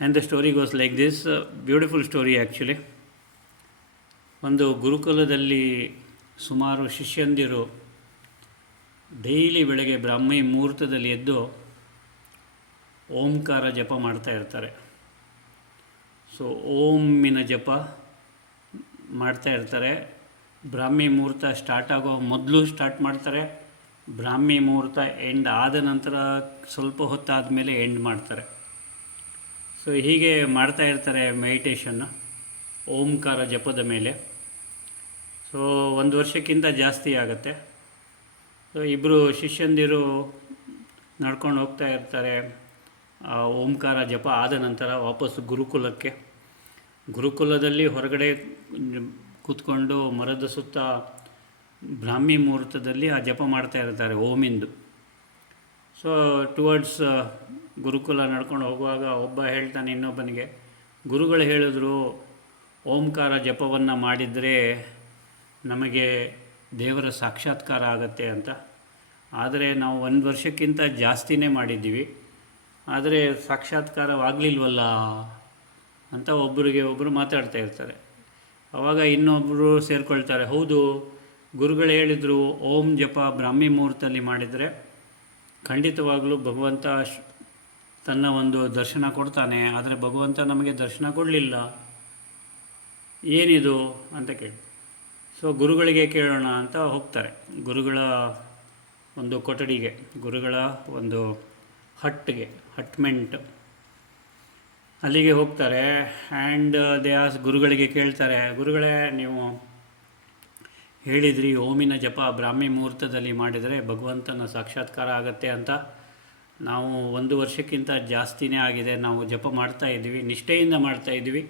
And the story goes like this, beautiful story actually. ಒಂದು ಗುರುಕುಲದಲ್ಲಿ ಸುಮಾರು ಶಿಷ್ಯಂದಿರು daily ಬೆಳಗ್ಗೆ ಬ್ರಾಹ್ಮಿ ಮುಹೂರ್ತದಲ್ಲಿ ಎದ್ದು ಓಂಕಾರ ಜಪ ಮಾಡ್ತಾ ಇರ್ತಾರೆ. ಸೊ ಓಮಿನ ಜಪ ಮಾಡ್ತಾ ಇರ್ತಾರೆ. ಬ್ರಾಹ್ಮಿ ಮುಹೂರ್ತ ಸ್ಟಾರ್ಟ್ ಆಗೋ ಮೊದಲು ಸ್ಟಾರ್ಟ್ ಮಾಡ್ತಾರೆ. ಬ್ರಾಹ್ಮಿ ಮುಹೂರ್ತ ಎಂಡ್ ಆದ ನಂತರ ಸ್ವಲ್ಪ ಹೊತ್ತಾದ ಮೇಲೆ ಎಂಡ್ ಮಾಡ್ತಾರೆ. ಸೊ ಹೀಗೆ ಮಾಡ್ತಾ ಇರ್ತಾರೆ ಮೆಡಿಟೇಷನ್ನು ಓಂಕಾರ ಜಪದ ಮೇಲೆ. ಸೊ 1 ವರ್ಷಕ್ಕಿಂತ ಜಾಸ್ತಿ ಆಗುತ್ತೆ. ಸೊ ಇಬ್ಬರು ಶಿಷ್ಯಂದಿರು ನಡ್ಕೊಂಡು ಹೋಗ್ತಾ ಇರ್ತಾರೆ. ಓಂಕಾರ ಜಪ ಆದ ನಂತರ ವಾಪಸ್ಸು ಗುರುಕುಲದಲ್ಲಿ ಹೊರಗಡೆ ಕೂತ್ಕೊಂಡು ಮರದ ಸುತ್ತ ಬ್ರಾಹ್ಮಿ ಮುಹೂರ್ತದಲ್ಲಿ ಆ ಜಪ ಮಾಡ್ತಾ ಇರ್ತಾರೆ ಓಮಿಂದು. ಸೊ ಟುವರ್ಡ್ಸ್ ಗುರುಕುಲ ನಡ್ಕೊಂಡು ಹೋಗುವಾಗ ಒಬ್ಬ ಹೇಳ್ತಾನೆ ಇನ್ನೊಬ್ಬನಿಗೆ, ಗುರುಗಳು ಹೇಳಿದ್ರು ಓಂಕಾರ ಜಪವನ್ನು ಮಾಡಿದರೆ ನಮಗೆ ದೇವರ ಸಾಕ್ಷಾತ್ಕಾರ ಆಗತ್ತೆ ಅಂತ. ಆದರೆ ನಾವು 1 ವರ್ಷಕ್ಕಿಂತ ಜಾಸ್ತಿನೇ ಮಾಡಿದ್ದೀವಿ, ಆದರೆ ಸಾಕ್ಷಾತ್ಕಾರವಾಗಲಿಲ್ವಲ್ಲ ಅಂತ ಒಬ್ಬರು ಮಾತಾಡ್ತಾ ಇರ್ತಾರೆ. ಆವಾಗ ಇನ್ನೊಬ್ಬರು ಸೇರಿಕೊಳ್ತಾರೆ, ಹೌದು ಗುರುಗಳು ಹೇಳಿದರು ಓಂ ಜಪ ಬ್ರಾಹ್ಮಿ ಮುಹೂರ್ತದಲ್ಲಿ ಮಾಡಿದರೆ ಖಂಡಿತವಾಗಲೂ ಭಗವಂತ ತನ್ನ ಒಂದು ದರ್ಶನ ಕೊಡ್ತಾನೆ, ಆದರೆ ಭಗವಂತ ನಮಗೆ ದರ್ಶನ ಕೊಡಲಿಲ್ಲ, ಏನಿದು ಅಂತ ಕೇಳಿ. ಸೊ ಗುರುಗಳಿಗೆ ಕೇಳೋಣ ಅಂತ ಹೋಗ್ತಾರೆ. ಗುರುಗಳ ಒಂದು ಕೊಠಡಿಗೆ, ಗುರುಗಳ ಒಂದು ಹಟ್ಮೆಂಟ್ ಅಲ್ಲಿಗೆ ಹೋಗ್ತಾರೆ. ಆ್ಯಂಡ್ ಗುರುಗಳಿಗೆ ಕೇಳ್ತಾರೆ, ಗುರುಗಳೇ ನೀವು ಹೇಳಿದ್ರಿ ಓಮಿನ ಜಪ ಬ್ರಾಹ್ಮಿ ಮುಹೂರ್ತದಲ್ಲಿ ಮಾಡಿದರೆ ಭಗವಂತನ ಸಾಕ್ಷಾತ್ಕಾರ ಆಗತ್ತೆ ಅಂತ. ನಾವು 1 ವರ್ಷಕ್ಕಿಂತ ಜಾಸ್ತಿನೇ ಆಗಿದೆ, ನಾವು ಜಪ ಮಾಡ್ತಾಯಿದ್ದೀವಿ, ನಿಷ್ಠೆಯಿಂದ ಮಾಡ್ತಾಯಿದ್ದೀವಿ,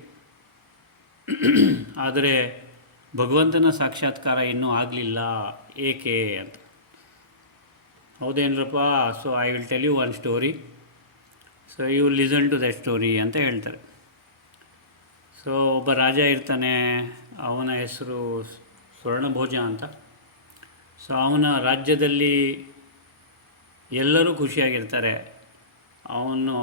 ಆದರೆ ಭಗವಂತನ ಸಾಕ್ಷಾತ್ಕಾರ ಇನ್ನೂ ಆಗಲಿಲ್ಲ, ಏಕೆ ಅಂತ. ಹೌದೇನ್ರಪ್ಪ, so I will tell you one story, so you listen to that story ಅಂತ ಹೇಳ್ತಾರೆ. ಸೊ ಒಬ್ಬ ರಾಜ ಇರ್ತಾನೆ, ಅವನ ಹೆಸರು ಸ್ವರ್ಣಭೋಜ ಅಂತ. ಸೊ ಅವನ ರಾಜ್ಯದಲ್ಲಿ ಎಲ್ಲರೂ ಖುಷಿಯಾಗಿರ್ತಾರೆ. ಅವನು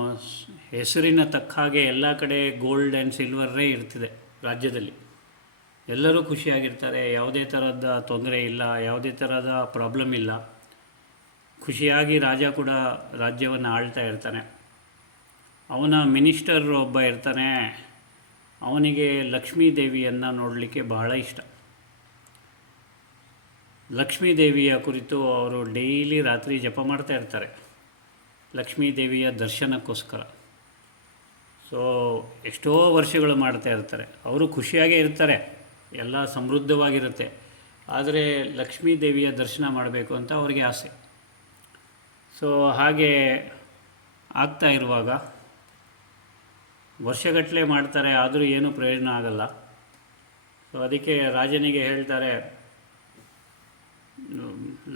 ಹೆಸರಿನ ತಕ್ಕ ಹಾಗೆ ಎಲ್ಲ ಕಡೆ ಗೋಲ್ಡ್ ಆ್ಯಂಡ್ ಸಿಲ್ವರೇ ಇರ್ತಿದೆ ರಾಜ್ಯದಲ್ಲಿ. ಎಲ್ಲರೂ ಖುಷಿಯಾಗಿರ್ತಾರೆ, ಯಾವುದೇ ಥರದ ತೊಂದರೆ ಇಲ್ಲ, ಯಾವುದೇ ಥರದ ಪ್ರಾಬ್ಲಮ್ ಇಲ್ಲ. ಖುಷಿಯಾಗಿ ರಾಜ ಕೂಡ ರಾಜ್ಯವನ್ನು ಆಳ್ತಾ ಇರ್ತಾನೆ. ಅವನ ಮಿನಿಸ್ಟರ್ ಒಬ್ಬ ಇರ್ತಾನೆ, ಅವನಿಗೆ ಲಕ್ಷ್ಮೀ ದೇವಿಯನ್ನು ನೋಡಲಿಕ್ಕೆ ಬಹಳ ಇಷ್ಟ. ಲಕ್ಷ್ಮೀ ದೇವಿಯ ಕುರಿತು ಅವರು ಡೈಲಿ ರಾತ್ರಿ ಜಪ ಮಾಡ್ತಾ ಇರ್ತಾರೆ, ಲಕ್ಷ್ಮೀ ದೇವಿಯ ದರ್ಶನಕ್ಕೋಸ್ಕರ. ಸೊ ಎಷ್ಟೋ ವರ್ಷಗಳು ಮಾಡ್ತಾ ಇರ್ತಾರೆ. ಅವರು ಖುಷಿಯಾಗೇ ಇರ್ತಾರೆ, ಎಲ್ಲ ಸಮೃದ್ಧವಾಗಿರುತ್ತೆ, ಆದರೆ ಲಕ್ಷ್ಮೀ ದೇವಿಯ ದರ್ಶನ ಮಾಡಬೇಕು ಅಂತ ಅವ್ರಿಗೆ ಆಸೆ. ಸೊ ಹಾಗೆ ಆಗ್ತಾ ಇರುವಾಗ ವರ್ಷಗಟ್ಟಲೆ ಮಾಡ್ತಾರೆ, ಆದರೂ ಏನೂ ಪ್ರಯೋಜನ ಆಗಲ್ಲ. ಸೊ ಅದಕ್ಕೆ ರಾಜನಿಗೆ ಹೇಳ್ತಾರೆ,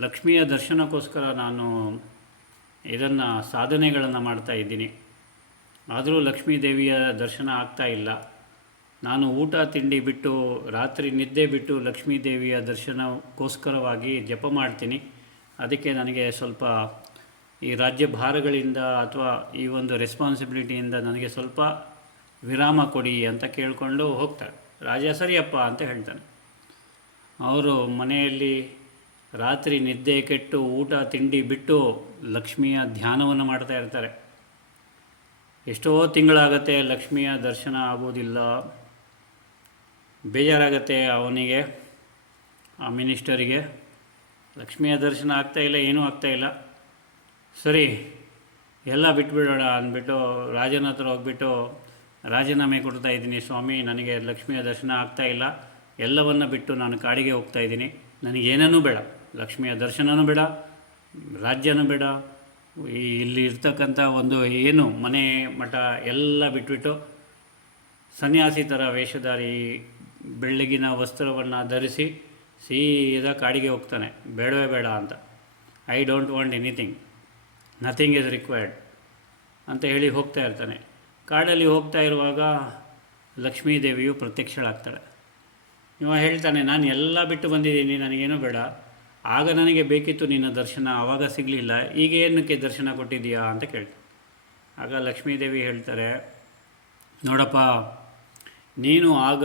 ಲಕ್ಷ್ಮಿಯ ದರ್ಶನಕ್ಕೋಸ್ಕರ ನಾನು ಇದನ್ನು ಸಾಧನೆಗಳನ್ನು ಮಾಡ್ತಾ ಇದ್ದೀನಿ, ಆದರೂ ಲಕ್ಷ್ಮೀ ದೇವಿಯ ದರ್ಶನ ಆಗ್ತಾ ಇಲ್ಲ. ನಾನು ಊಟ ತಿಂಡಿ ಬಿಟ್ಟು, ರಾತ್ರಿ ನಿದ್ದೆ ಬಿಟ್ಟು ಲಕ್ಷ್ಮೀ ದೇವಿಯ ದರ್ಶನಕ್ಕೋಸ್ಕರವಾಗಿ ಜಪ ಮಾಡ್ತೀನಿ. ಅದಕ್ಕೆ ನನಗೆ ಸ್ವಲ್ಪ ಈ ರಾಜ್ಯ ಭಾರಗಳಿಂದ ಅಥವಾ ಈ ಒಂದು ರೆಸ್ಪಾನ್ಸಿಬಿಲಿಟಿಯಿಂದ ನನಗೆ ಸ್ವಲ್ಪ ವಿರಾಮ ಕೊಡಿ ಅಂತ ಕೇಳಿಕೊಂಡು ಹೋಗ್ತಾರೆ. ರಾಜ ಸರಿಯಪ್ಪ ಅಂತ ಹೇಳ್ತಾನೆ. ಅವರು ಮನೆಯಲ್ಲಿ ರಾತ್ರಿ ನಿದ್ದೆ ಕೆಟ್ಟು ಊಟ ತಿಂಡಿ ಬಿಟ್ಟು ಲಕ್ಷ್ಮಿಯ ಧ್ಯಾನವನ್ನು ಮಾಡ್ತಾ ಇರ್ತಾರೆ. ಎಷ್ಟೋ ತಿಂಗಳಾಗತ್ತೆ, ಲಕ್ಷ್ಮಿಯ ದರ್ಶನ ಆಗೋದಿಲ್ಲ. ಬೇಜಾರಾಗತ್ತೆ ಅವನಿಗೆ, ಆ ಮಿನಿಸ್ಟರಿಗೆ. ಲಕ್ಷ್ಮಿಯ ದರ್ಶನ ಆಗ್ತಾಯಿಲ್ಲ, ಏನೂ ಆಗ್ತಾಯಿಲ್ಲ. ಸರಿ ಎಲ್ಲ ಬಿಟ್ಬಿಡೋಣ ಅಂದ್ಬಿಟ್ಟು ರಾಜನ ಹತ್ರ ಹೋಗ್ಬಿಟ್ಟು ರಾಜೀನಾಮೆ ಕೊಡ್ತಾ ಇದ್ದೀನಿ, ಸ್ವಾಮಿ ನನಗೆ ಲಕ್ಷ್ಮಿಯ ದರ್ಶನ ಆಗ್ತಾಯಿಲ್ಲ, ಎಲ್ಲವನ್ನು ಬಿಟ್ಟು ನಾನು ಕಾಡಿಗೆ ಹೋಗ್ತಾಯಿದ್ದೀನಿ, ನನಗೇನೂ ಬೇಡ, ಲಕ್ಷ್ಮಿಯ ದರ್ಶನವೂ ಬೇಡ, ರಾಜ್ಯನೂ ಬೇಡ, ಇಲ್ಲಿ ಇರ್ತಕ್ಕಂಥ ಒಂದು ಏನು ಮನೆ ಮಠ ಎಲ್ಲ ಬಿಟ್ಬಿಟ್ಟು ಸನ್ಯಾಸಿ ಥರ ವೇಷಧಾರಿ ಬೆಳ್ಳಗಿನ ವಸ್ತ್ರವನ್ನು ಧರಿಸಿ ಸೀದಾ ಕಾಡಿಗೆ ಹೋಗ್ತಾನೆ. ಬೇಡವೇ ಬೇಡ ಅಂತ, I don't want anything, nothing is required ಅಂತ ಹೇಳಿ ಹೋಗ್ತಾ ಇರ್ತಾನೆ. ಕಾಡಲ್ಲಿ ಹೋಗ್ತಾ ಇರುವಾಗ ಲಕ್ಷ್ಮೀ ದೇವಿಯು ಪ್ರತ್ಯಕ್ಷಳಾಗ್ತಾಳೆ. ಇವ ಹೇಳ್ತಾನೆ, ನಾನು ಎಲ್ಲ ಬಿಟ್ಟು ಬಂದಿದ್ದೀನಿ, ನನಗೇನೂ ಬೇಡ, ಆಗ ನನಗೆ ಬೇಕಿತ್ತು ನಿನ್ನ ದರ್ಶನ, ಆವಾಗ ಸಿಗಲಿಲ್ಲ, ಈಗ ಏನಕ್ಕೆ ದರ್ಶನ ಕೊಟ್ಟಿದ್ದೀಯಾ ಅಂತ ಕೇಳ್ತಾರೆ. ಆಗ ಲಕ್ಷ್ಮೀದೇವಿ ಹೇಳ್ತಾರೆ, ನೋಡಪ್ಪ, ನೀನು ಆಗ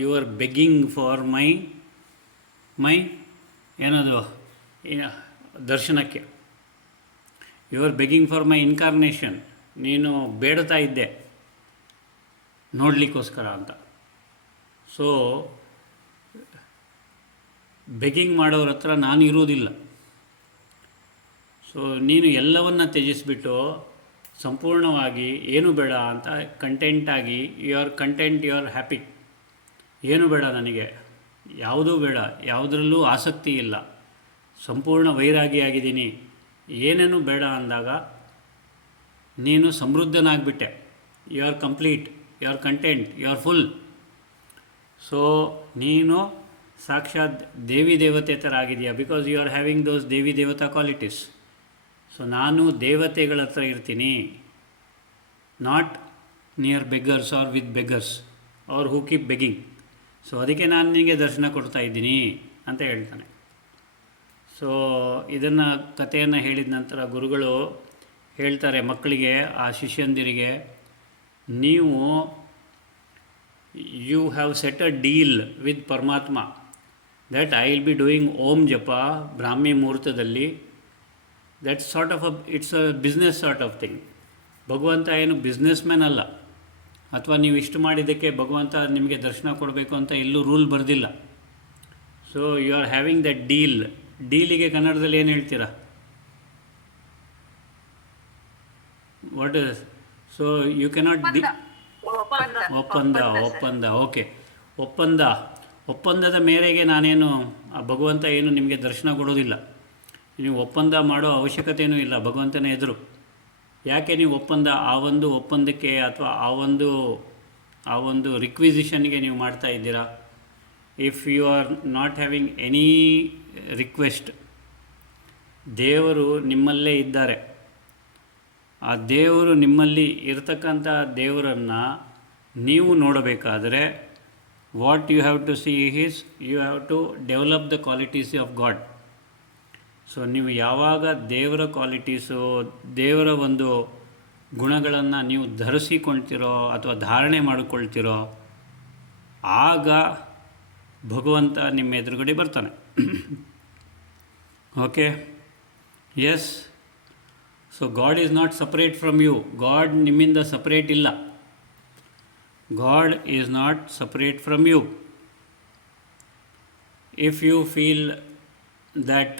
you are begging for my ಏನದು ದರ್ಶನಕ್ಕೆ, you are begging for my incarnation. ನೀನು ಬೇಡ್ತಾ ಇದ್ದೆ ನೋಡಲಿಕ್ಕೋಸ್ಕರ ಅಂತ. ಸೊ ಬೆಗ್ಗಿಂಗ್ ಮಾಡೋರ ಹತ್ರ ನಾನು ಇರುವುದಿಲ್ಲ. ಸೊ ನೀನು ಎಲ್ಲವನ್ನ ತ್ಯಜಿಸಿಬಿಟ್ಟು ಸಂಪೂರ್ಣವಾಗಿ ಏನು ಬೇಡ ಅಂತ ಕಂಟೆಂಟಾಗಿ, you are content, you are happy. ಏನು ಬೇಡ ನನಗೆ, ಯಾವುದೂ ಬೇಡ, ಯಾವುದರಲ್ಲೂ ಆಸಕ್ತಿ ಇಲ್ಲ, ಸಂಪೂರ್ಣ ವೈರಾಗಿಯಾಗಿದ್ದೀನಿ, ಏನೇನು ಬೇಡ ಅಂದಾಗ ನೀನು ಸಮೃದ್ಧನಾಗಿಬಿಟ್ಟೆ. You are complete, you are content, you are full. So ನೀನು ಸಾಕ್ಷಾತ್ ದೇವಿ ದೇವತೆ ಥರ ಆಗಿದೆಯಾ, because you are having those devi devata qualities. So ನಾನು ದೇವತೆಗಳ ಹತ್ರ ಇರ್ತೀನಿ, not near beggars or with beggars or who keep begging. So ಅದಕ್ಕೆ ನಾನು ನಿನಗೆ ದರ್ಶನ ಕೊಡ್ತಾ ಇದ್ದೀನಿ ಅಂತ ಹೇಳ್ತಾನೆ. ಸೊ ಇದನ್ನು ಕಥೆಯನ್ನು ಹೇಳಿದ ನಂತರ ಗುರುಗಳು ಹೇಳ್ತಾರೆ ಮಕ್ಕಳಿಗೆ, ಆ ಶಿಷ್ಯಂದಿರಿಗೆ, ನೀವು you have set a deal with Paramatma that I will be doing Om japa Brahmi ಮುಹೂರ್ತದಲ್ಲಿ. That's sort of it's a business sort of thing. ಭಗವಂತ ಏನು ಬಿಸ್ನೆಸ್ ಮ್ಯಾನ್ ಅಲ್ಲ, ಅಥವಾ ನೀವು ಇಷ್ಟು ಮಾಡಿದ್ದಕ್ಕೆ ಭಗವಂತ ನಿಮಗೆ ದರ್ಶನ ಕೊಡಬೇಕು ಅಂತ ಎಲ್ಲೂ ರೂಲ್ ಬರೆದಿಲ್ಲ. So you are having that deal. ಡೀಲಿಗೆ ಕನ್ನಡದಲ್ಲಿ ಏನು ಹೇಳ್ತೀರಾ? What is? So you cannot ಒಪ್ಪಂದ. ಓಕೆ, ಒಪ್ಪಂದದ ಮೇರೆಗೆ ನಾನೇನು, ಆ ಭಗವಂತ ಏನು ನಿಮಗೆ ದರ್ಶನ ಕೊಡೋದಿಲ್ಲ. ನೀವು ಒಪ್ಪಂದ ಮಾಡೋ ಅವಶ್ಯಕತೆಯೂ ಇಲ್ಲ ಭಗವಂತನ ಎದುರು. ಯಾಕೆ ನೀವು ಆ ಒಂದು ಒಪ್ಪಂದಕ್ಕೆ ಅಥವಾ ಆ ಒಂದು ರಿಕ್ವಿಸಿಷನ್ಗೆ ನೀವು ಮಾಡ್ತಾ ಇದ್ದೀರಾ? If you are not having any request, ದೇವರು ನಿಮ್ಮಲ್ಲೇ ಇದ್ದಾರೆ. ಆ ದೇವರು ನಿಮ್ಮಲ್ಲಿ ಇರತಕ್ಕಂಥ ದೇವರನ್ನು ನೀವು ನೋಡಬೇಕಾದರೆ what you have to see is you have to develop the qualities of God. So ನೀವು ಯಾವಾಗ ದೇವರ ಕ್ವಾಲಿಟೀಸು, ದೇವರ ಒಂದು ಗುಣಗಳನ್ನು ನೀವು ಧರಿಸಿಕೊಳ್ತಿರೋ ಅಥವಾ ಧಾರಣೆ ಮಾಡಿಕೊಳ್ತಿರೋ, ಆಗ ಭಗವಂತ ನಿಮ್ಮ ಎದುರುಗಡೆ ಬರ್ತಾನೆ. Okay, yes. So God is not separate from you. God ನಿಮ್ಮಿಂದ ಸಪ್ರೇಟ್ ಇಲ್ಲ. God is not separate from you. If you feel that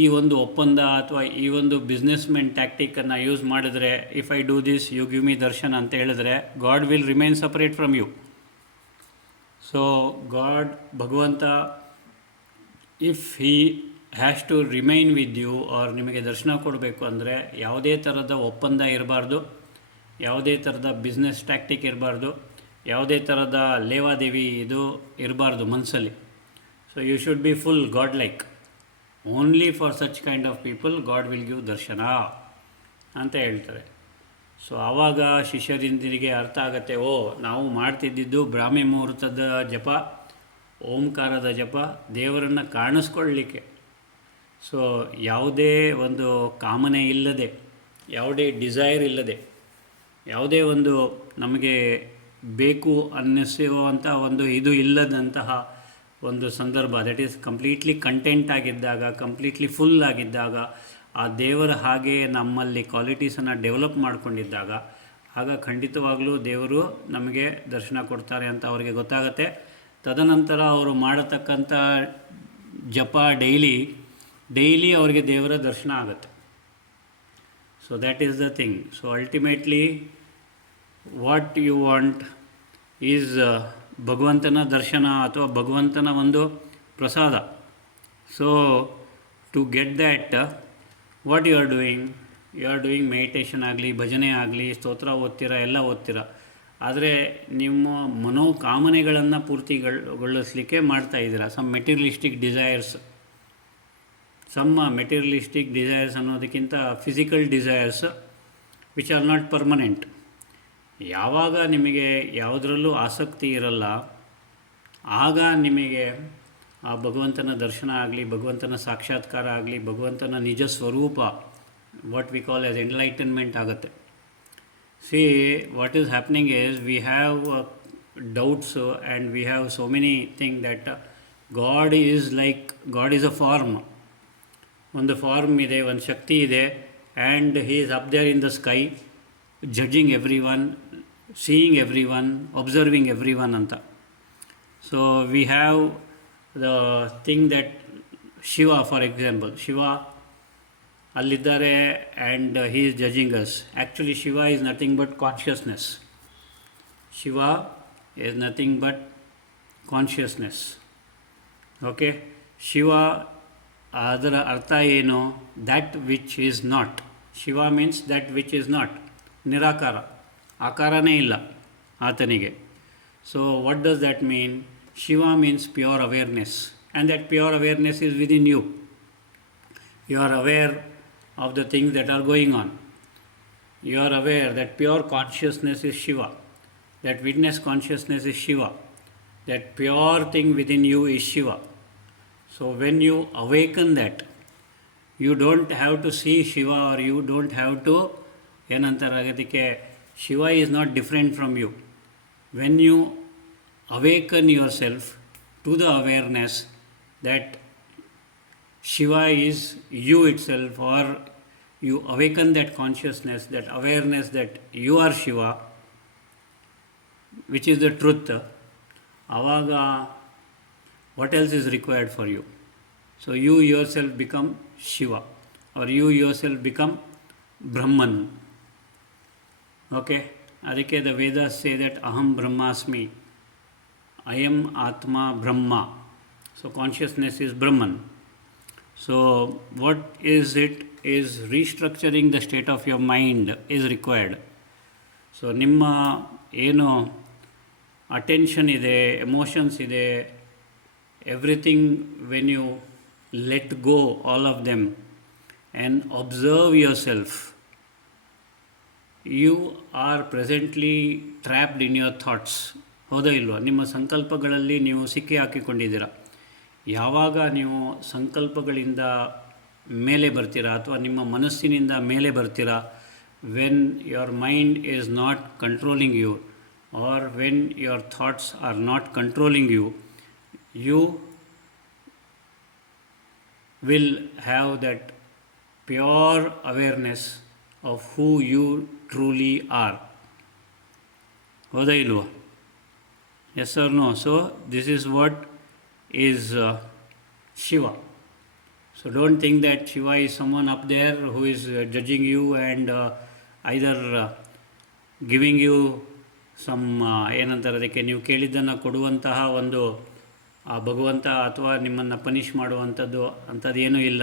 ಈ ಒಂದು ಒಪ್ಪಂದ ಅಥವಾ ಈ ಒಂದು ಬಿಸ್ನೆಸ್ಮೆನ್ ಟ್ಯಾಕ್ಟಿಕನ್ನು ಯೂಸ್ ಮಾಡಿದ್ರೆ, if I do this you give me darshan ಅಂತ ಹೇಳಿದ್ರೆ, God will remain separate from you. So ಭಗವಂತ if he has to remain with you, or ನಿಮಗೆ ದರ್ಶನ ಕೊಡಬೇಕು ಅಂದರೆ ಯಾವುದೇ ಥರದ ಒಪ್ಪಂದ ಇರಬಾರ್ದು, ಯಾವುದೇ ಥರದ ಬಿಸ್ನೆಸ್ ಟ್ಯಾಕ್ಟಿಕ್ ಇರಬಾರ್ದು, ಯಾವುದೇ ಥರದ ಲೇವಾದೇವಿ ಇದು ಇರಬಾರ್ದು ಮನಸ್ಸಲ್ಲಿ. So you should be full godlike. Only for such kind of people God will give darshan ಅಂತ ಹೇಳ್ತಾರೆ. ಸೊ ಆವಾಗ ಶಿಷ್ಯರಿಂದಿರಿಗೆ ಅರ್ಥ ಆಗುತ್ತೆ, ಓ ನಾವು ಮಾಡ್ತಿದ್ದಿದ್ದು ಬ್ರಾಹ್ಮಿ ಮುಹೂರ್ತದ ಜಪ, ಓಂಕಾರದ ಜಪ, ದೇವರನ್ನು ಕಾಣಿಸ್ಕೊಳ್ಳಲಿಕ್ಕೆ. ಸೊ ಯಾವುದೇ ಒಂದು ಕಾಮನೆ ಇಲ್ಲದೆ, ಯಾವುದೇ ಡಿಸೈರ್ ಇಲ್ಲದೆ, ಯಾವುದೇ ಒಂದು ನಮಗೆ ಬೇಕು ಅನ್ನಿಸುವಂಥ ಒಂದು ಇದು ಇಲ್ಲದಂತಹ ಒಂದು ಸಂದರ್ಭ, ದಟ್ ಈಸ್ ಕಂಪ್ಲೀಟ್ಲಿ ಕಂಟೆಂಟ್ ಆಗಿದ್ದಾಗ, ಕಂಪ್ಲೀಟ್ಲಿ ಫುಲ್ ಆಗಿದ್ದಾಗ, ಆ ದೇವರ ಹಾಗೆ ನಮ್ಮಲ್ಲಿ ಕ್ವಾಲಿಟೀಸನ್ನು ಡೆವಲಪ್ ಮಾಡಿಕೊಂಡಿದ್ದಾಗ, ಆಗ ಖಂಡಿತವಾಗಲೂ ದೇವರು ನಮಗೆ ದರ್ಶನ ಕೊಡ್ತಾರೆ ಅಂತ ಅವರಿಗೆ ಗೊತ್ತಾಗುತ್ತೆ. ತದನಂತರ ಅವರು ಮಾಡತಕ್ಕಂಥ ಜಪ ಡೈಲಿ ಅವರಿಗೆ ದೇವರ ದರ್ಶನ ಆಗುತ್ತೆ. So that is the thing. So ultimately what you want is ಭಗವಂತನ ದರ್ಶನ ಅಥವಾ ಭಗವಂತನ ಒಂದು ಪ್ರಸಾದ. So to get that, what you are doing meditation ಆಗಲಿ, ಭಜನೆ ಆಗಲಿ, ಸ್ತೋತ್ರ ಓದ್ತೀರಾ, ಎಲ್ಲ ಓದ್ತೀರಾ. ಆದರೆ ನಿಮ್ಮ ಮನೋಕಾಮನೆಗಳನ್ನು ಪೂರ್ತಿಗೊಳಿಸಲಿಕ್ಕೆ ಮಾಡ್ತಾ ಇದ್ದೀರಾ. ಸಮ್ ಮೆಟೀರಿಯಲಿಸ್ಟಿಕ್ ಡಿಸೈರ್ಸ್ ಅನ್ನೋದಕ್ಕಿಂತ physical desires which are not permanent. ಯಾವಾಗ ನಿಮಗೆ ಯಾವುದರಲ್ಲೂ ಆಸಕ್ತಿ ಇರಲ್ಲ, ಆಗ ನಿಮಗೆ ಆ ಭಗವಂತನ ದರ್ಶನ ಆಗಲಿ, ಭಗವಂತನ ಸಾಕ್ಷಾತ್ಕಾರ ಆಗಲಿ, ಭಗವಂತನ ನಿಜ ಸ್ವರೂಪ, what we call as enlightenment ಆಗುತ್ತೆ. See, what is happening is we have doubts and we have so many things that God is a form. ಒಂದು ಫಾರ್ಮ್ ಇದೆ, ಒಂದು ಶಕ್ತಿ ಇದೆ, and he is up there in the sky judging everyone, seeing everyone, observing everyone ಅಂತ. So we have the thing that Shiva, for example, Shiva ಅಲ್ಲಿದ್ದಾರೆ and he is judging us. Actually Shiva is nothing but consciousness. Shiva is nothing but consciousness. Okay, Shiva ಅದರ ಅರ್ಥ ಏನು? That which is not. Shiva means that which is not, ನಿರಾಕಾರ, ಆಕಾರನೇ ಇಲ್ಲ ಆತನಿಗೆ. So what does that mean? Shiva means pure awareness, and that pure awareness is within you. You are aware of the things that are going on. You are aware that pure consciousness is Shiva, that witness consciousness is Shiva, that pure thing within you is Shiva. So when you awaken that, you don't have to see Shiva, or you don't have to, ಏನಂತಾರಾಗೋದಕ್ಕೆ, Shiva is not different from you. When you awaken yourself to the awareness that Shiva is you itself, or you awaken that consciousness, that awareness that you are Shiva, which is the truth, avaga what else is required for you? So you yourself become Shiva, or you yourself become Brahman. Okay, adike the Vedas say that aham brahmasmi, I am Atma Brahma. So consciousness is Brahman. So what is it? Is restructuring the state of your mind is required. So ನಿಮ್ಮ ಏನು attention ಇದೆ, emotions ಇದೆ, everything, when you let go all of them and observe yourself, you are presently trapped in your thoughts. ಹೌದಾ ಇಲ್ವಾ? ನಿಮ್ಮ ಸಂಕಲ್ಪಗಳಲ್ಲಿ ನೀವು ಸಿಕ್ಕಿ ಹಾಕಿಕೊಂಡಿದ್ದೀರ. ಯಾವಾಗ ನೀವು ಸಂಕಲ್ಪಗಳಿಂದ ಮೇಲೆ ಬರ್ತೀರಾ, ಅಥವಾ ನಿಮ್ಮ ಮನಸ್ಸಿನಿಂದ ಮೇಲೆ ಬರ್ತೀರಾ, when your mind is not controlling you, or when your thoughts are not controlling you, you will have that pure awareness of who you truly are. ಹೌದಾ ಇಲ್ವಾ? Yes or no? So this is what is Shiva. So don't think that Shiva is someone up there who is judging you and either giving you some ಏನಂತಾರೆ ಅದಕ್ಕೆ, ನೀವು ಕೇಳಿದ್ದನ್ನು ಕೊಡುವಂತಹ ಒಂದು ಭಗವಂತ, ಅಥವಾ ನಿಮ್ಮನ್ನು ಪನಿಷ್ ಮಾಡುವಂಥದ್ದು ಅಂಥದ್ದೇನೂ ಇಲ್ಲ.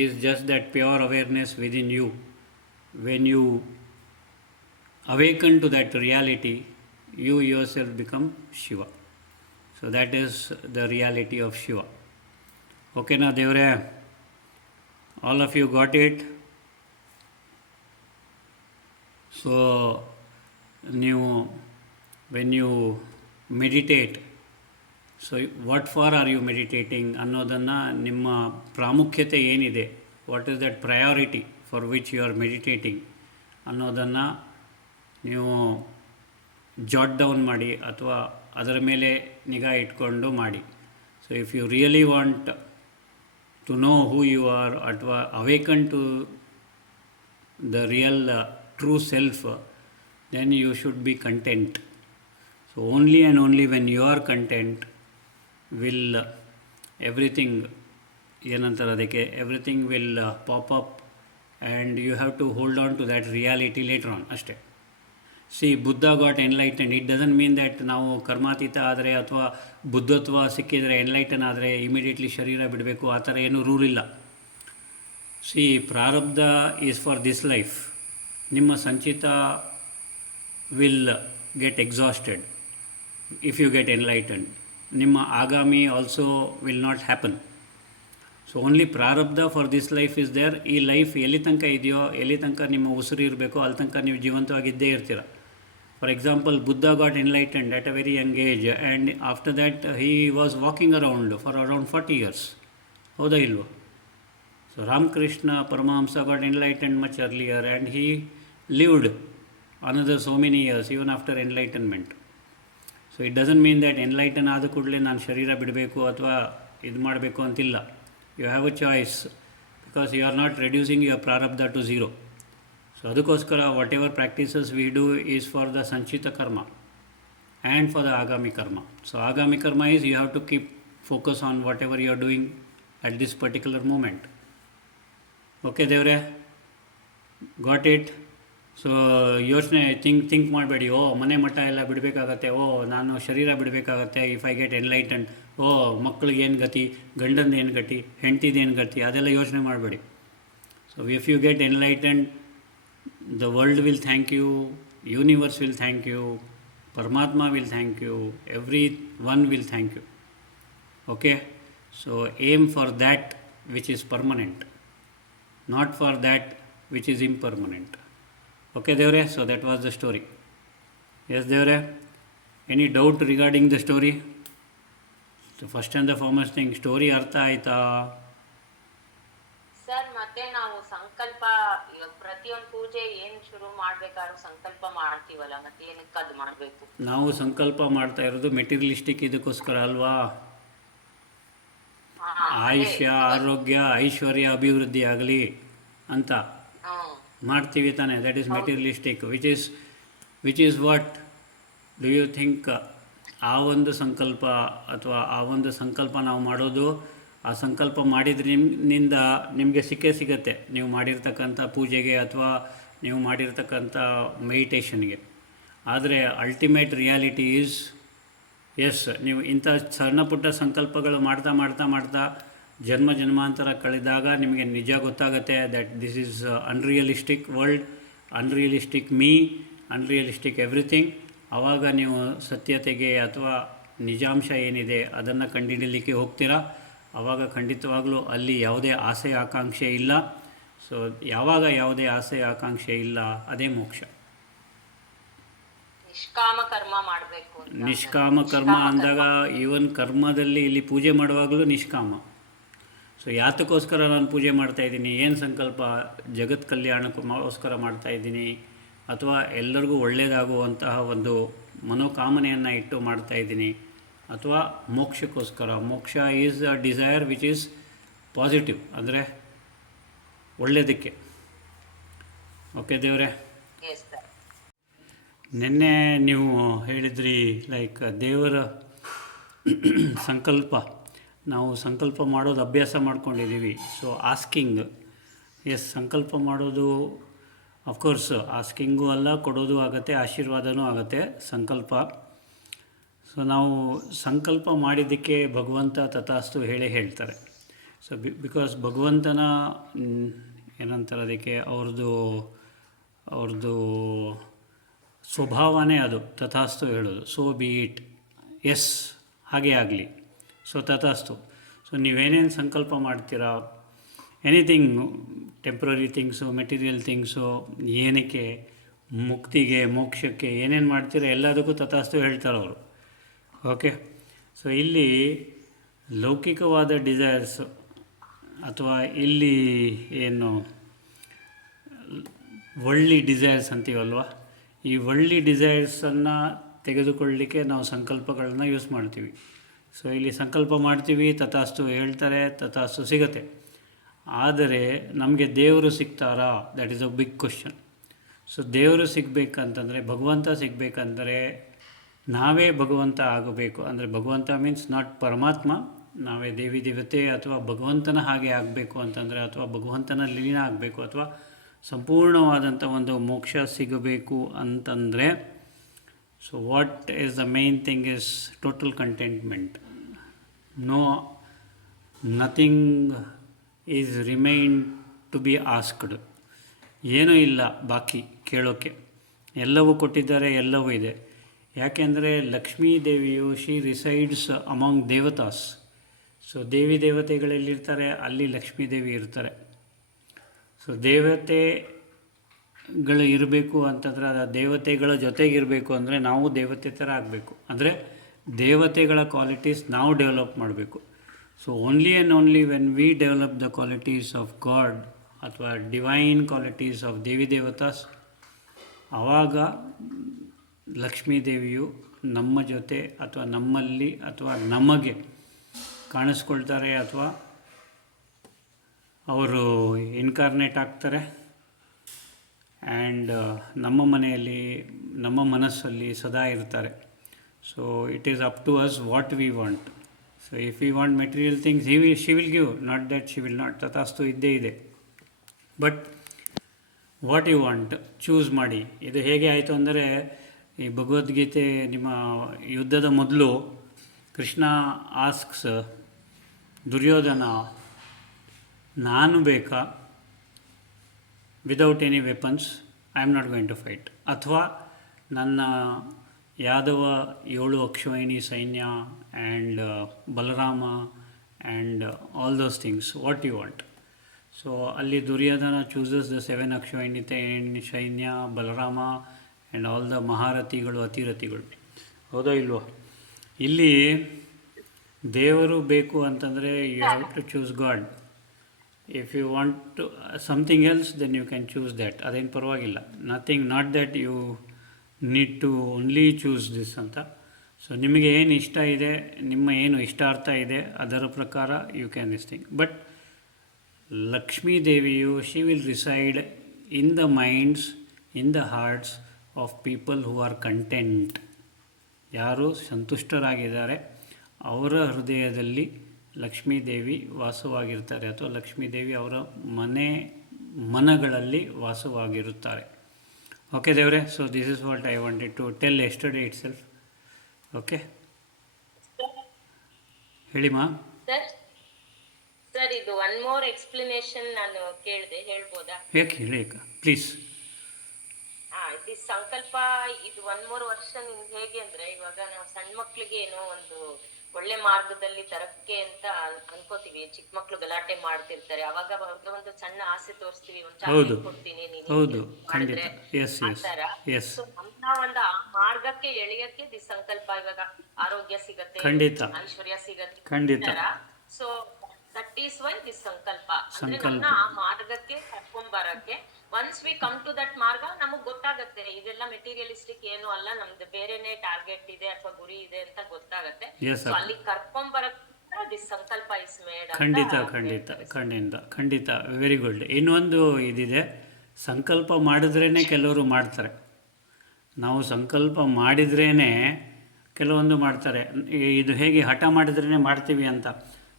Is just that pure awareness within you. When you awaken to that reality, you yourself become Shiva. So that is the reality of Shiva. Okay na devre? All of you got it? So when you meditate, so what for are you meditating ಅನ್ನೋದನ್ನು, ನಿಮ್ಮ ಪ್ರಾಮುಖ್ಯತೆ ಏನಿದೆ, what is that priority for which you are meditating ಅನ್ನೋದನ್ನು ನೀವು Jat down ಮಾಡಿ, ಅಥವಾ ಅದರ ಮೇಲೆ ನಿಗಾ ಇಟ್ಕೊಂಡು ಮಾಡಿ. So if you really want to know who you are, ಅಥವಾ awaken to the real true self, then you should be content. So only and only when you are content will everything, ಏನಂತಾರೆ ಅದಕ್ಕೆ, everything will pop up and you have to hold on to that reality later on ಅಷ್ಟೇ. See Buddha got enlightened, it doesn't mean that ನಾವು ಕರ್ಮಾತೀತ ಆದರೆ ಅಥವಾ ಬುದ್ಧತ್ವ ಸಿಕ್ಕಿದರೆ, enlighten ಆದರೆ immediately ಶರೀರ ಬಿಡಬೇಕು, ಆ ಥರ ಏನೂ ರೂಲ್ ಇಲ್ಲ. ಸಿ ಪ್ರಾರಬ್ಧ ಈಸ್ ಫಾರ್ ದಿಸ್ ಲೈಫ್. ನಿಮ್ಮ sanchita will get exhausted if you get enlightened. ನಿಮ್ಮ agami also will not happen. So only prarabdha for this life is there. ಈ ಲೈಫ್ ಎಲ್ಲಿ ತನಕ ಇದೆಯೋ, ಎಲ್ಲಿ ತನಕ ನಿಮ್ಮ ಉಸಿರು ಇರಬೇಕೋ ಅಲ್ಲಿ ತನಕ ನೀವು ಜೀವಂತವಾಗಿದ್ದೇ ಇರ್ತೀರ. For example, Buddha got enlightened at a very young age, and after that he was walking around for around 40 years. ಹೌದಾ ಇಲ್ವೋ? So Ramakrishna Paramahamsa got enlightened much earlier, and he lived another so many years even after enlightenment. So it doesn't mean that enlighten ಆದ ಕೂಡಲೇ ನಾನು ಶರೀರ ಬಿಡಬೇಕು ಅಥವಾ ಇದು ಮಾಡಬೇಕು ಅಂತಿಲ್ಲ. You have a choice because you are not reducing your prarabdha to zero. So ಅದಕ್ಕೋಸ್ಕರ whatever practices we do is for the sanchita karma and for the ಆಗಾಮಿ ಕರ್ಮ. So agami karma is you have to keep focus on whatever you are doing at this particular moment. Okay ದೇವ್ರೆ, got it. So ಯೋಚನೆ think ಮಾಡಬೇಡಿ, ಓ ಮನೆ ಮಠ ಎಲ್ಲ ಬಿಡಬೇಕಾಗತ್ತೆ, ಓ ನಾನು ಶರೀರ ಬಿಡಬೇಕಾಗತ್ತೆ ಇಫ್ ಐ ಗೆಟ್ ಎನ್ಲೈಟೆಂಡ್, ಓ ಮಕ್ಳಿಗೆ ಏನು ಗತಿ, ಗಂಡಂದು ಏನು ಗತಿ, ಹೆಂಡ್ತಿದು ಏನು ಗತಿ, ಅದೆಲ್ಲ ಯೋಚನೆ ಮಾಡಬೇಡಿ. So if you get enlightened, the world will thank you, universe will thank you, Paramatma will thank you, everyone will thank you. Okay, so aim for that which is permanent, not for that which is impermanent. Okay Devre, so that was the story. Yes Devre, any doubt regarding the story? So first and the foremost thing, story artha aita? Sir ಮತ್ತೆ ನಾವು ಸಂಕಲ್ಪ ಪ್ರತಿಯೊಂದು ಪೂಜೆ ಏನು ಶುರು ಮಾಡ್ಬೇಕಾದ್ರೂ ಸಂಕಲ್ಪ ಮಾಡ್ತೀವಲ್ಲ, ಮತ್ತೆ ಏನಕ್ಕೆ ಅದು ಮಾಡಬೇಕು? ನಾವು ಸಂಕಲ್ಪ ಮಾಡ್ತಾ ಇರೋದು ಮೆಟೀರಿಯಲಿಸ್ಟಿಕ್ ಇದಕ್ಕೋಸ್ಕರ ಅಲ್ವಾ? ಆಯುಷ್ಯ, ಆರೋಗ್ಯ, ಐಶ್ವರ್ಯ, ಅಭಿವೃದ್ಧಿ ಆಗಲಿ ಅಂತ ಮಾಡ್ತೀವಿ ತಾನೆ. That is materialistic. Which is what do you think? ಆ ಒಂದು ಸಂಕಲ್ಪ ಅಥವಾ ಆ ಒಂದು ಸಂಕಲ್ಪ ನಾವು ಮಾಡೋದು, ಆ ಸಂಕಲ್ಪ ಮಾಡಿದ್ರಿಂದ ನಿಮಗೆ ಸಿಗತ್ತೆ ನೀವು ಮಾಡಿರ್ತಕ್ಕಂಥ ಪೂಜೆಗೆ ಅಥವಾ ನೀವು ಮಾಡಿರ್ತಕ್ಕಂಥ ಮೆಡಿಟೇಷನ್ಗೆ. ಆದರೆ ಅಲ್ಟಿಮೇಟ್ ರಿಯಾಲಿಟಿ ಈಸ್, ಎಸ್, ನೀವು ಇಂಥ ಸಣ್ಣ ಪುಟ್ಟ ಸಂಕಲ್ಪಗಳು ಮಾಡ್ತಾ ಮಾಡ್ತಾ ಮಾಡ್ತಾ ಜನ್ಮಾಂತರ ಕಳೆದಾಗ ನಿಮಗೆ ನಿಜ ಗೊತ್ತಾಗುತ್ತೆ that this is unrealistic world, unrealistic me, unrealistic everything. ಆವಾಗ ನೀವು ಸತ್ಯತೆಗೆ ಅಥವಾ ನಿಜಾಂಶ ಏನಿದೆ ಅದನ್ನು ಕಂಡುಹಿಡಲಿಕ್ಕೆ ಹೋಗ್ತೀರಾ. ಆವಾಗ ಖಂಡಿತವಾಗಲೂ ಅಲ್ಲಿ ಯಾವುದೇ ಆಸೆ ಆಕಾಂಕ್ಷೆ ಇಲ್ಲ. ಸೊ ಯಾವಾಗ ಯಾವುದೇ ಆಸೆ ಆಕಾಂಕ್ಷೆ ಇಲ್ಲ, ಅದೇ ಮೋಕ್ಷ. ನಿಷ್ಕಾಮ ಕರ್ಮ ಮಾಡಬೇಕು. ನಿಷ್ಕಾಮ ಕರ್ಮ ಅಂದಾಗ ಈವನ್ ಕರ್ಮದಲ್ಲಿ ಇಲ್ಲಿ ಪೂಜೆ ಮಾಡುವಾಗಲೂ ನಿಷ್ಕಾಮ. ಸೊ ಯಾತಕ್ಕೋಸ್ಕರ ನಾನು ಪೂಜೆ ಮಾಡ್ತಾಯಿದ್ದೀನಿ, ಏನು ಸಂಕಲ್ಪ, ಜಗತ್ ಕಲ್ಯಾಣಕ್ಕೋಸ್ಕರ ಮಾಡ್ತಾಯಿದ್ದೀನಿ ಅಥವಾ ಎಲ್ಲರಿಗೂ ಒಳ್ಳೆಯದಾಗುವಂತಹ ಒಂದು ಮನೋಕಾಮನೆಯನ್ನು ಇಟ್ಟು ಮಾಡ್ತಾಯಿದ್ದೀನಿ ಅಥವಾ ಮೋಕ್ಷಕ್ಕೋಸ್ಕರ. Moksha is a desire which is positive, ಅಂದರೆ ಒಳ್ಳೆಯದಕ್ಕೆ. ಓಕೆ ದೇವರೇ, ನಿನ್ನೆ ನೀವು ಹೇಳಿದ್ರಿ ಲೈಕ್ ದೇವರ ಸಂಕಲ್ಪ, ನಾವು ಸಂಕಲ್ಪ ಮಾಡೋದು ಅಭ್ಯಾಸ ಮಾಡ್ಕೊಂಡಿದ್ದೀವಿ. ಸೊ ಆಸ್ಕಿಂಗ್, ಎಸ್, ಸಂಕಲ್ಪ ಮಾಡೋದು ಅಫ್ಕೋರ್ಸ್ ಆಸ್ಕಿಂಗೂ ಅಲ್ಲ, ಕೊಡೋದು ಆಗುತ್ತೆ, ಆಶೀರ್ವಾದನೂ ಆಗುತ್ತೆ ಸಂಕಲ್ಪ. ಸೊ ನಾವು ಸಂಕಲ್ಪ ಮಾಡಿದ್ದಕ್ಕೆ ಭಗವಂತ ತಥಾಸ್ತು ಹೇಳ್ತಾರೆ. ಸೊ ಬಿಕಾಸ್ ಭಗವಂತನ ಏನಂತಾರೆ ಅದಕ್ಕೆ, ಅವ್ರದ್ದು ಸ್ವಭಾವನೇ ಅದು ತಥಾಸ್ತು ಹೇಳೋದು. ಸೊ ಬಿ ಇಟ್, ಎಸ್, ಹಾಗೇ ಆಗಲಿ, ಸೊ ತಥಾಸ್ತು. ಸೊ ನೀವೇನೇನು ಸಂಕಲ್ಪ ಮಾಡ್ತೀರಾ, anything, temporary things, material things, ಏನಕ್ಕೆ, ಮುಕ್ತಿಗೆ, ಮೋಕ್ಷಕ್ಕೆ ಏನೇನು ಮಾಡ್ತೀರಾ ಎಲ್ಲದಕ್ಕೂ ತಥಾಸ್ತು ಹೇಳ್ತಾರೆ ಅವರು. ಓಕೆ, ಸೊ ಇಲ್ಲಿ ಲೌಕಿಕವಾದ ಡಿಸೈರ್ಸ್ ಅಥವಾ ಇಲ್ಲಿ ಏನು ಒಳ್ಳಿ ಡಿಸೈರ್ಸ್ ಅಂತೀವಲ್ವ, ಈ ಒಳ್ಳಿ ಡಿಸೈರ್ಸನ್ನು ತೆಗೆದುಕೊಳ್ಳಲಿಕ್ಕೆ ನಾವು ಸಂಕಲ್ಪಗಳನ್ನ ಯೂಸ್ ಮಾಡ್ತೀವಿ. ಸೊ ಇಲ್ಲಿ ಸಂಕಲ್ಪ ಮಾಡ್ತೀವಿ, ತಥಾಸ್ತು ಹೇಳ್ತಾರೆ, ತಥಾಸ್ತು ಸಿಗತ್ತೆ. ಆದರೆ ನಮಗೆ ದೇವರು ಸಿಗ್ತಾರಾ? That is a big question. So ದೇವರು ಸಿಗಬೇಕಂತಂದರೆ, ಭಗವಂತ ಸಿಗಬೇಕಂದರೆ ನಾವೇ ಭಗವಂತ ಆಗಬೇಕು. ಅಂದರೆ ಭಗವಂತ ಮೀನ್ಸ್ ನಾಟ್ ಪರಮಾತ್ಮ, ನಾವೇ ದೇವಿ ದೇವತೆ ಅಥವಾ ಭಗವಂತನ ಹಾಗೆ ಆಗಬೇಕು ಅಂತಂದರೆ, ಅಥವಾ ಭಗವಂತನ ಲೀನ ಆಗಬೇಕು ಅಥವಾ ಸಂಪೂರ್ಣವಾದಂಥ ಒಂದು ಮೋಕ್ಷ ಸಿಗಬೇಕು ಅಂತಂದರೆ, so what is the main thing is total contentment. Nothing is remain to be asked. ಏನೂ ಇಲ್ಲ ಬಾಕಿ ಕೇಳೋಕ್ಕೆ, ಎಲ್ಲವೂ ಕೊಟ್ಟಿದ್ದಾರೆ, ಎಲ್ಲವೂ ಇದೆ. ಯಾಕೆಂದರೆ ಲಕ್ಷ್ಮೀ ದೇವಿಯು she resides among devatas. So ದೇವಿ ದೇವತೆಗಳೆಲ್ಲಿರ್ತಾರೆ, ಅಲ್ಲಿ ಲಕ್ಷ್ಮೀ ದೇವಿ ಇರ್ತಾರೆ. ಸೊ ದೇವತೆಗಳು ಇರಬೇಕು ಅಂತಂದರೆ, ಅದು ದೇವತೆಗಳ ಜೊತೆಗಿರಬೇಕು ಅಂದರೆ ನಾವು ದೇವತೆ ಥರ ಆಗಬೇಕು. ಅಂದರೆ ದೇವತೆಗಳ ಕ್ವಾಲಿಟೀಸ್ ನಾವು ಡೆವಲಪ್ ಮಾಡಬೇಕು. So only and only when we develop the qualities of god ಅಥವಾ ಡಿವೈನ್ ಕ್ವಾಲಿಟೀಸ್ ಆಫ್ ದೇವಿ ದೇವತಾಸ್, ಆವಾಗ ಲಕ್ಷ್ಮೀದೇವಿಯು ನಮ್ಮ ಜೊತೆ ಅಥವಾ ನಮ್ಮಲ್ಲಿ ಅಥವಾ ನಮಗೆ ಕಾಣಿಸ್ಕೊಳ್ತಾರೆ, ಅಥವಾ ಅವರು ಇನ್ಕಾರ್ನೇಟ್ ಆಗ್ತಾರೆ. ಆ್ಯಂಡ್ ನಮ್ಮ ಮನೆಯಲ್ಲಿ, ನಮ್ಮ ಮನಸ್ಸಲ್ಲಿ ಸದಾ ಇರ್ತಾರೆ. So it is up to us what we want. So if we want material things she will give, not that she will not, ತಥಾಸ್ತು ಇದ್ದೇ ಇದೆ. But what you want choose ಮಾಡಿ. ಇದು ಹೇಗೆ ಆಯಿತು ಅಂದರೆ, ಈ ಭಗವದ್ಗೀತೆ ನಿಮ್ಮ ಯುದ್ಧದ ಮೊದಲು ಕೃಷ್ಣ ಆಸ್ಕ್ಸ್ ದುರ್ಯೋಧನ, ನಾನು ಬೇಕಾ without any weapons, I am not going to fight, ಅಥವಾ ನನ್ನ ಯಾದವ 7 ಅಕ್ಷೋಹಿಣಿ ಸೈನ್ಯ and Balarama and all those things, what you want. So ಅಲ್ಲಿ ದುರ್ಯೋಧನ ಚೂಸಸ್ ದ 7 ಅಕ್ಷೋಹಿಣಿ ಸೈನ್ಯ, ಬಲರಾಮ ಆ್ಯಂಡ್ ಆಲ್ ದ ಮಹಾರಥಿಗಳು, ಅತಿರಥಿಗಳು. ಹೌದೋ ಇಲ್ವೋ? ಇಲ್ಲಿ ದೇವರು ಬೇಕು ಅಂತಂದರೆ you have to choose God. If you want to something else then you can choose that, ಅದೇನು ಪರವಾಗಿಲ್ಲ. Nothing, not that you need to only choose this ಅಂತ. ಸೊ ನಿಮಗೆ ಏನು ಇಷ್ಟ ಇದೆ, ನಿಮ್ಮ ಏನು ಇಷ್ಟಾರ್ಥ ಇದೆ, ಅದರ ಪ್ರಕಾರ you can this thing. But Lakshmi ದೇವಿಯು, she will reside in the minds, in the hearts of people who are content. ಯಾರು ಸಂತುಷ್ಟರಾಗಿದ್ದಾರೆ ಅವರ ಹೃದಯದಲ್ಲಿ ಲಕ್ಷ್ಮೀದೇವಿ ವಾಸವಾಗಿರ್ತಾರೆ, ಅಥವಾ ಲಕ್ಷ್ಮೀದೇವಿ ಅವರ ಮನಗಳಲ್ಲಿ ವಾಸವಾಗಿರುತ್ತಾರೆ. ಓಕೆ ದೇವರೇ, so this is what I wanted to tell yesterday itself. Okay, ಹೇಳಿಮಾ. ಸರ್ ಇದು ಒನ್ ಮೋರ್ ಎಕ್ಸ್ಪ್ಲನೇಷನ್ ನಾನು ಕೇಳಿದೆ, ಹೇಳ್ಬೋದಾ? ಯಾಕೆ ಹೇಳಿ ಅಕ್ಕ, ಪ್ಲೀಸ್. ಇದು ಸಂಕಲ್ಪ, ಇದು 1 more ವರ್ಷನ್ ಹೇಗೆ ಅಂದ್ರೆ, ಇವಾಗ ನಾವು ಸಣ್ಣ ಮಕ್ಳಿಗೆ ಏನೋ ಒಂದು ಒಳ್ಳೆ ಮಾರ್ಗದಲ್ಲಿ ತರಕ್ಕೆ ಅಂತ ಅನ್ಕೋತೀವಿ. ಚಿಕ್ಕ ಮಕ್ಳು ಗಲಾಟೆ ಮಾಡ್ತಿರ್ತಾರೆ, ಅವಾಗ ಅವ್ರಿಗೆ ಒಂದು ಸಣ್ಣ ಆಸೆ ತೋರಿಸ್ತೀವಿ, ಒಂದು ಚಾಕ್ಲೇಟ್ ಕೊಡ್ತೀನಿ ಹೌದು, ಖಂಡಿತ. ಎಸ್ ಆತರ. ಎಸ್, ಅಂತ ಒಂದು ಆ ಮಾರ್ಗಕ್ಕೆ ಎಳೆಯಕ್ಕೆ ದಿ ಸಂಕಲ್ಪ. ಇವಾಗ ಆರೋಗ್ಯ ಸಿಗತ್ತೆ, ಖಂಡಿತ, ಐಶ್ವರ್ಯ ಸಿಗತ್ತೆ, ಖಂಡಿತ. So that is why this sankalpa. ಅಂದ್ರೆ ನಮ್ಮನ್ನ ಆ ಮಾರ್ಗಕ್ಕೆ ಕರ್ಕೊಂಡ್ ಬರಕ್ಕೆ, once we come to that marga ನಮಗ್ ಗೊತ್ತಾಗತ್ತೆ ಇದೆಲ್ಲ ಮೆಟೀರಿಯಲಿಸ್ಟಿಕ್ ಏನು ಅಲ್ಲ, ನಮ್ದು ಬೇರೆನೆ ಟಾರ್ಗೆಟ್ ಇದೆ ಅಥವಾ ಗುರಿ ಇದೆ ಅಂತ ಗೊತ್ತಾಗತ್ತೆ. ಸೊ ಅಲ್ಲಿ ಕರ್ಕೊಂಡ್ ಬರಕ್ಕೆ ದಿಸ್ ಸಂಕಲ್ಪ ಇಸ್ ಮೇಡ್. ಖಂಡಿತ ಖಂಡಿತ ಖಂಡಿತ ಖಂಡಿತ. Very good. ಇನ್ನೊಂದು ಇದಿದೆ, ಸಂಕಲ್ಪ ಮಾಡಿದ್ರೇ ಕೆಲವರು ಮಾಡ್ತಾರೆ. ನಾವು ಸಂಕಲ್ಪ ಮಾಡಿದ್ರೇ ಕೆಲವೊಂದು ಮಾಡ್ತಾರೆ. ಇದು ಹೇಗೆ ಹಠ ಮಾಡಿದ್ರೇ ಮಾಡ್ತೀವಿ ಅಂತ.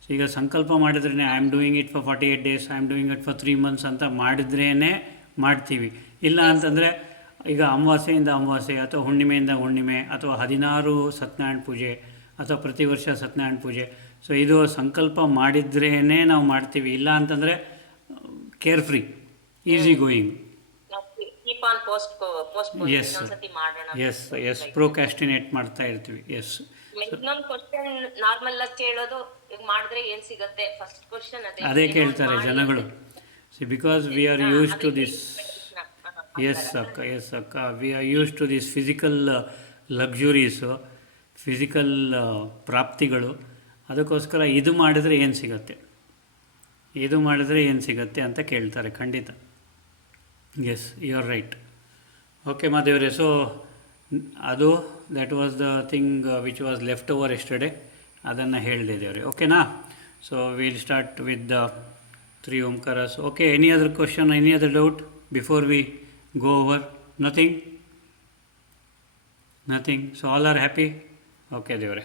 ಸೊ ಈಗ ಸಂಕಲ್ಪ ಮಾಡಿದ್ರೇ I am doing it for 48 days, I am doing it for 3 months ಅಂತ ಮಾಡಿದ್ರೇ ಮಾಡ್ತೀವಿ. ಇಲ್ಲ ಅಂತಂದರೆ ಈಗ ಅಮಾವಾಸ್ಯೆಯಿಂದ ಅಮಾವಾಸ್ಯೆ, ಅಥವಾ ಹುಣ್ಣಿಮೆಯಿಂದ ಹುಣ್ಣಿಮೆ, ಅಥವಾ 16 ಸತ್ಯನಾರಾಯಣ ಪೂಜೆ, ಅಥವಾ ಪ್ರತಿ ವರ್ಷ ಸತ್ಯನಾರಾಯಣ ಪೂಜೆ. ಸೊ ಇದು ಸಂಕಲ್ಪ ಮಾಡಿದ್ರೇ ನಾವು ಮಾಡ್ತೀವಿ. ಇಲ್ಲ ಅಂತಂದರೆ carefree, easy going. Yes yes yes, procrastinate ಮಾಡ್ತಾ ಇರ್ತೀವಿ. ಎಸ್. ಇನ್ನೊಂದು ಕ್ವಶನ್ ನಾರ್ಮಲ್ ಆಗಿ ಕೇಳೋದು, ಈಗ ಮಾಡಿದ್ರೆ ಏನ್ ಸಿಗುತ್ತೆ, ಫಸ್ಟ್ ಕ್ವಶನ್ ಅದೇ ಕೇಳ್ತಾರೆ ಜನಗಳು. See because we are used to this. Yes ಅಕ್ಕ, ಎಸ್ ಅಕ್ಕ, we are used to this physical luxuries, physical ಪ್ರಾಪ್ತಿಗಳು. ಅದಕ್ಕೋಸ್ಕರ ಇದು ಮಾಡಿದರೆ ಏನು ಸಿಗುತ್ತೆ, ಇದು ಮಾಡಿದರೆ ಏನು ಸಿಗುತ್ತೆ ಅಂತ ಕೇಳ್ತಾರೆ. ಖಂಡಿತ. Yes, you are right. Okay ಮಾದೇವ್ರೆ, ಸೊ ಅದು that was the thing which was left over yesterday, ಅದನ್ನು ಹೇಳಿದೆ ದೇವ್ರೆ. ಓಕೆನಾ? So will start with the 3 omkaras. Okay, any other question, any other doubt before we go over? Nothing? So all are happy? Okay, Devare.